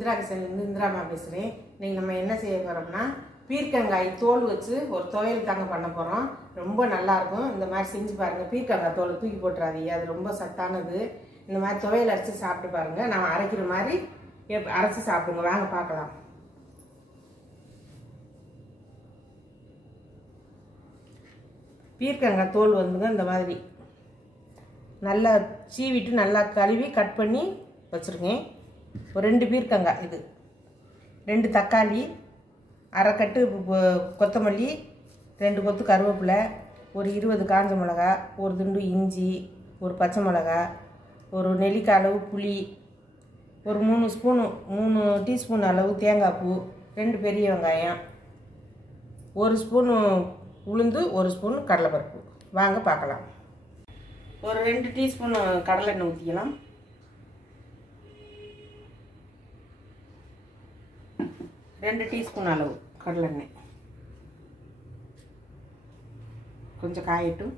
இந்திரா கிச்சன்லேருந்து இந்திராமா பேசுகிறேன். இன்றைக்கி நம்ம என்ன செய்ய போகிறோம்னா பீர்க்கங்காய் தோல் வச்சு ஒரு துவையல் தாங்க பண்ண போகிறோம். ரொம்ப நல்லாயிருக்கும். இந்த மாதிரி செஞ்சு பாருங்கள். பீர்க்கங்காய் தோல் தூக்கி போட்டுறாதீங்க, அது ரொம்ப சத்தானது. இந்த மாதிரி துவையல் அரைச்சி சாப்பிட்டு பாருங்கள். நான் அரைக்கிற மாதிரி அரைச்சி சாப்பிடுங்க. வாங்க பார்க்கலாம். பீர்க்கங்காய் தோல் வந்துங்க இந்த மாதிரி நல்லா சீவிட்டு நல்லா கழுவி கட் பண்ணி வச்சுருக்கேன். ஒரு 2 பீர்க்கங்காய், இது 2 தக்காளி, அரை கட்டு கொத்தமல்லி, 2 கொத்து கருவேப்பிலை, ஒரு 20 காஞ்ச மிளகா, ஒரு துண்டு இஞ்சி, ஒரு பச்சை மிளகா, ஒரு நெல்லிக்காய் அளவு புளி, ஒரு 3 டீஸ்பூன் அளவு தேங்காய் பூ, 2 பெரிய வெங்காயம், 1 ஸ்பூன் உளுந்து, 1 ஸ்பூன் கடலைப்பருப்பு. வாங்க பார்க்கலாம். ஒரு 2 டீஸ்பூன் கடலை எண்ணெய் ஊற்றிக்கலாம். 2 டீஸ்பூன் அளவு கடலை எண்ணெய் கொஞ்சம் காயட்டும்.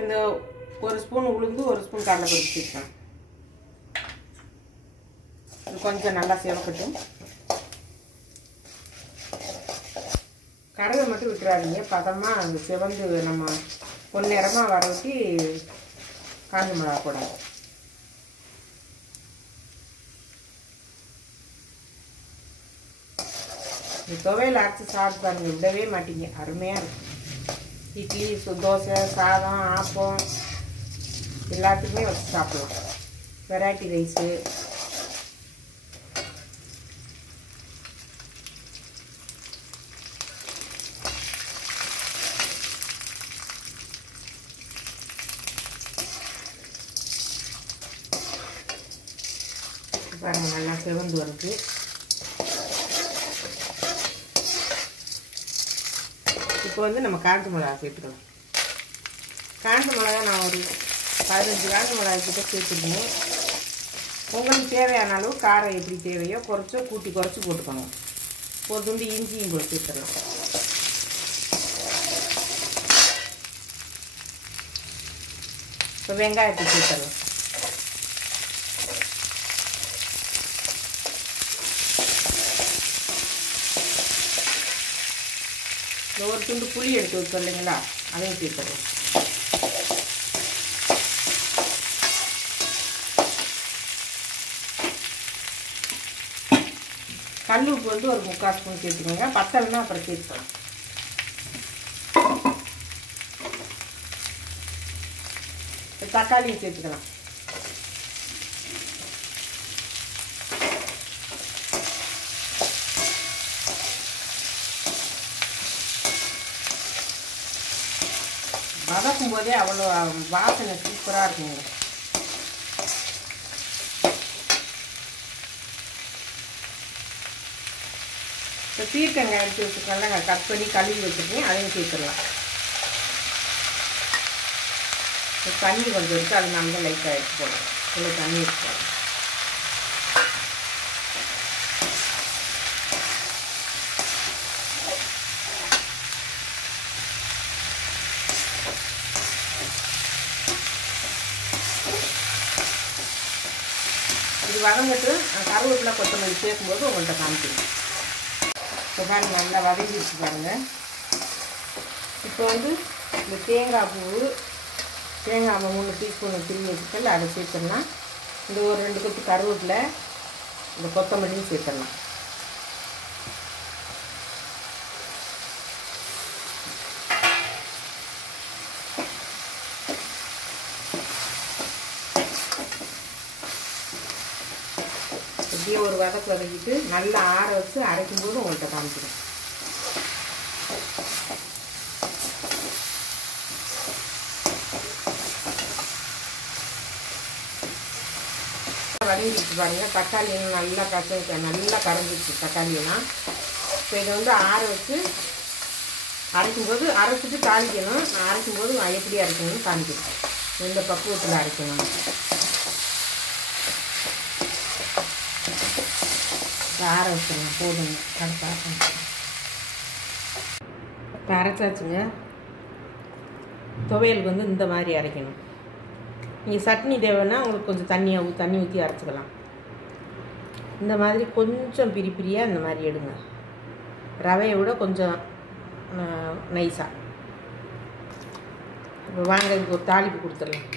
இந்த 1 ஸ்பூன் உளுந்து, 1 ஸ்பூன் கடலைப்பருப்பு சேர்க்கலாம். இது கொஞ்சம் நல்லா சிவக்கட்டும். கருவை மட்டும் விட்டுறாதீங்க, பதமாக அந்த சிவந்து நம்ம பொன்னிறமாக வர ஊற்றி காஞ்ச மிளகா போடாது. இந்த துவையல் அரைச்சி சாப்பிட்டு பாருங்க, விடவே மாட்டீங்க. அருமையாக இருக்கும். இட்லி, தோசை, சாதம், ஆப்பம் எல்லாத்துக்குமே வச்சு சாப்பிடலாம். வெரைட்டி ரைஸு, பாருங்கள் நல்லா சிவந்து வருது. இப்போ வந்து நம்ம காஞ்ச மிளகா சேர்த்துக்கலாம். காஞ்ச மிளகா நான் ஒரு 15 காஞ்ச மிளகா கிட்ட சேர்த்துக்கணும். உங்களுக்கு தேவையான அளவு காரம் எப்படி தேவையோ குறைச்சோ கூட்டி குறைச்சி போட்டுக்கோங்க. ஒரு துண்டு இஞ்சியும் போட்டு சேர்த்துடலாம். இப்போ வெங்காயத்தை சேர்த்துடலாம். ஒரு துண்டு புளி எடுத்து வைக்க இல்லைங்களா, அதையும் சேர்த்துறோம். கல் உப்பு வந்து ஒரு 3/4 ஸ்பூன் சேர்த்துக்கோங்க. பத்தலைன்னா அப்புறம் சேர்த்துக்கலாம். தக்காளியும் சேர்த்துக்கலாம். வதக்கும் போதே அவ்வளோ வாசனை சூப்பராக இருக்குங்க. இப்போ பீர்க்கங்காய் எடுத்து வச்சுக்கலாங்க, கட் பண்ணி கழுவி வச்சுருக்கேன், அதையும் சேர்த்துடலாம். தண்ணி கொஞ்சம் இருக்குது, அது நாங்கள் லைட்டாக எடுத்து போடலாம். இல்லை தண்ணி எடுத்து போடலாம். இது வதங்கிட்டு கருவேப்பிலை கொத்தமல்லி சேர்க்கும்போது உங்கள்கிட்ட காமிக்கணும். இப்போ பாருங்கள் நல்லா வதங்கிடுச்சு பாருங்கள். இப்போ வந்து இந்த தேங்காய் 3 டீஸ்பூன் திரும்பி வச்சுக்கல, அதை சேர்த்துடலாம். இந்த ஒரு 2 கொத்து கருவேப்பிலை, இந்த கொத்தமல்லியும் சேர்த்துடலாம். இப்படியே ஒரு வதக்கு வதக்கிட்டு நல்லா ஆற வச்சு அரைக்கும்போது உங்கள்கிட்ட காமிச்சிடும். வதங்கிடுச்சு பாருங்கள். தக்காளியெல்லாம் நல்லா கரைஞ்சிடுச்சு தக்காளியெல்லாம். இப்போ இதை வந்து ஆற வச்சு அரைக்கும்போது அரைச்சிட்டு தாளிக்கணும். நான் அரைக்கும்போது எப்படி அரைக்கணும்னு காமிக்கணும். எந்த பக்குவத்தில் அரைக்கணும். ஆற வச்சிடலாம். போதுங்க, கரெக்டாக இப்போ அரைச்சாச்சுங்க. துவையலுக்கு வந்து இந்த மாதிரி அரைக்கணும். நீங்கள் சட்னி தேவைன்னா உங்களுக்கு கொஞ்சம் தண்ணி ஊற்றி அரைச்சிக்கலாம். இந்த மாதிரி கொஞ்சம் பிரியாக இந்த மாதிரி எடுங்க. ரவையை விட கொஞ்சம் நைஸாக. இப்போ வாங்க இதுக்கு ஒரு தாளிப்பு கொடுத்துடலாம்.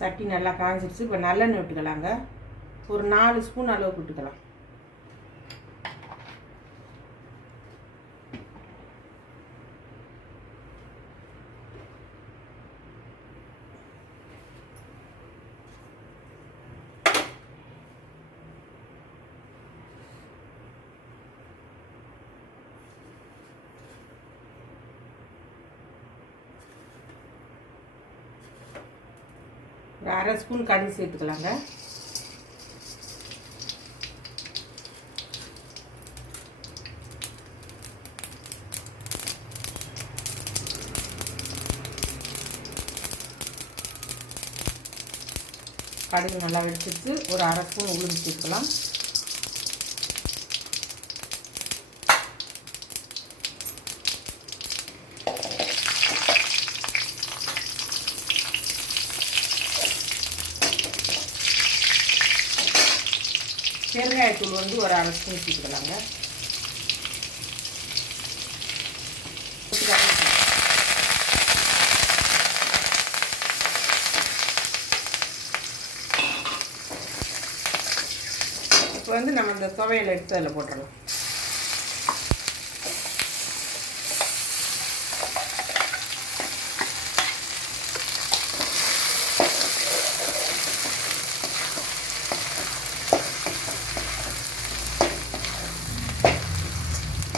சட்டி நல்லா காஞ்சிடுச்சு. இப்போ நல்லெண்ணெய் விட்டுக்கலாங்க. ஒரு 4 ஸ்பூன் அளவுக்கு விட்டுக்கலாம். ஒரு 1/2 ஸ்பூன் கடுகு சேர்த்துக்கலாங்க. கடுகு நல்லா வெடிச்சிட்டு ஒரு 1/2 ஸ்பூன் உளுந்து சேர்த்துக்கலாம். பெருங்காயத்தூள் வந்து ஒரு 1/2 ஸ்பூன் சேர்த்துக்கலாங்க. இப்போ வந்து நம்ம இந்த துவையலை எடுத்து அதில் போட்டுடலாம்.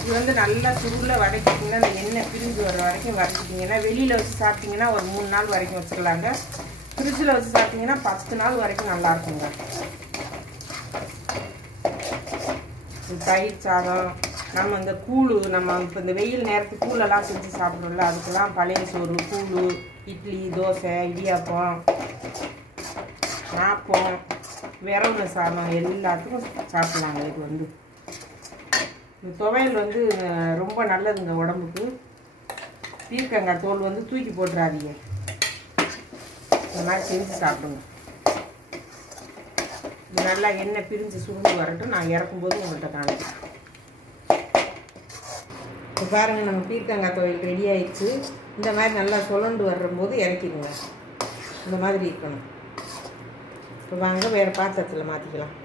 இது வந்து நல்லா சுருளை வதக்கிட்டிங்கன்னா அந்த எண்ணெய் பிரிஞ்சு வர வரைக்கும் வதக்கிட்டிங்கன்னா வெளியில் வச்சு சாப்பிட்டிங்கன்னா ஒரு 3 நாள் வரைக்கும் வச்சுக்கலாங்க. ஃப்ரிட்ஜில் வச்சு சாப்பிட்டிங்கன்னா 10 நாள் வரைக்கும் நல்லா இருக்குங்க. தயிர் சாதம், நம்ம இந்த கூழு, நம்ம இப்போ இந்த வெயில் நேரத்துக்கு கூழெல்லாம் செஞ்சு சாப்பிட்றோம்ல, அதுக்கெல்லாம் பழைய சோறு, கூழு, இட்லி, தோசை, இடியாப்பம், ஆப்பம், விரவு சாதம் எல்லாத்துக்கும் சாப்பிட்லாங்க. இது வந்து இந்த துவையல் வந்து ரொம்ப நல்லதுங்க உடம்புக்கு. பீர்க்கங்காய் தோல் வந்து தூக்கி போட்டுறாதீங்க. இந்த மாதிரி செஞ்சு சாப்பிடுங்க. இது நல்லா எண்ணெய் பிரிஞ்சு சுருண்டு வரட்டும். நான் இறக்கும்போது உங்கள்கிட்ட காணிக்கிறேன். இப்போ பாருங்கள், நம்ம பீர்க்கங்காய் துவையல் ரெடி ஆயிடுச்சு. இந்த மாதிரி நல்லா சுழண்டு வரும்போது இறக்கிடுங்க. இந்த மாதிரி இருக்கணும். இப்போ வாங்க வேறு பாத்திரத்தில் மாற்றிக்கலாம்.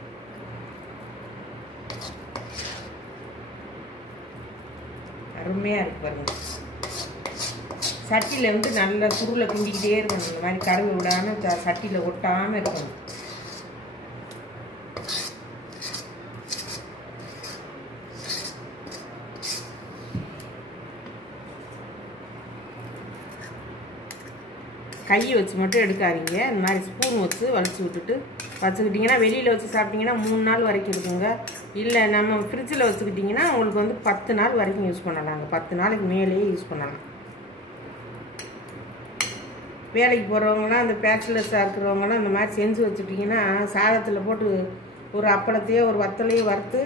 அருமையாக இருக்கு பாருங்க. சட்டியில் வந்து நல்லா சுருளை கிண்டிக்கிட்டே இருக்கணும். இந்த மாதிரி கருவு விடாமல் சட்டியில் ஒட்டாமல் இருக்கணும். கையை வச்சு மட்டும் எடுக்காதீங்க. இந்த மாதிரி ஸ்பூன் வச்சு வலிச்சு விட்டுட்டு வச்சுக்கிட்டிங்கன்னா வெளியில் வச்சு சாப்பிட்டிங்கன்னா 3 நாள் வரைக்கும் இருக்குங்க. இல்லை நம்ம ஃப்ரிட்ஜில் வச்சுக்கிட்டிங்கன்னா உங்களுக்கு வந்து 10 நாள் வரைக்கும் யூஸ் பண்ணலாங்க. 10 நாளைக்கு மேலேயே யூஸ் பண்ணலாம். வேலைக்கு போகிறவங்களாம், அந்த பேச்சுலர்ஸாக இருக்கிறவங்களாம் இந்த மாதிரி செஞ்சு வச்சுட்டிங்கன்னா சாதத்தில் போட்டு ஒரு அப்பளத்தையோ ஒரு வத்தலையோ வறுத்து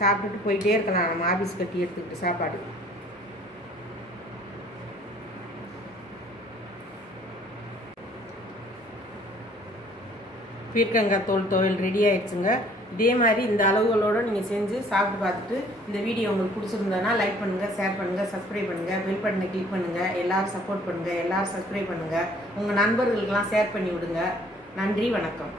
சாப்பிட்டுட்டு போயிட்டே இருக்கலாம். நம்ம ஆஃபீஸ் கட்டி எடுத்துக்கிட்டு சாப்பாடு. பீர்க்கங்காய் தோல் துவையல் ரெடி ஆயிடுச்சுங்க. இதே மாதிரி இந்த அளவுகளோடு நீங்கள் செஞ்சு சாப்பிட்டு பார்த்துட்டு இந்த வீடியோ உங்களுக்கு பிடிச்சிருந்ததுன்னா லைக் பண்ணுங்கள், ஷேர் பண்ணுங்கள், சப்ஸ்கிரைப் பண்ணுங்கள், பெல் பட்டனை கிளிக் பண்ணுங்கள். எல்லோரும் சப்போர்ட் பண்ணுங்கள், எல்லோரும் சப்ஸ்கிரைப் பண்ணுங்கள். உங்கள் நண்பர்களுக்கெல்லாம் ஷேர் பண்ணி விடுங்க. நன்றி, வணக்கம்.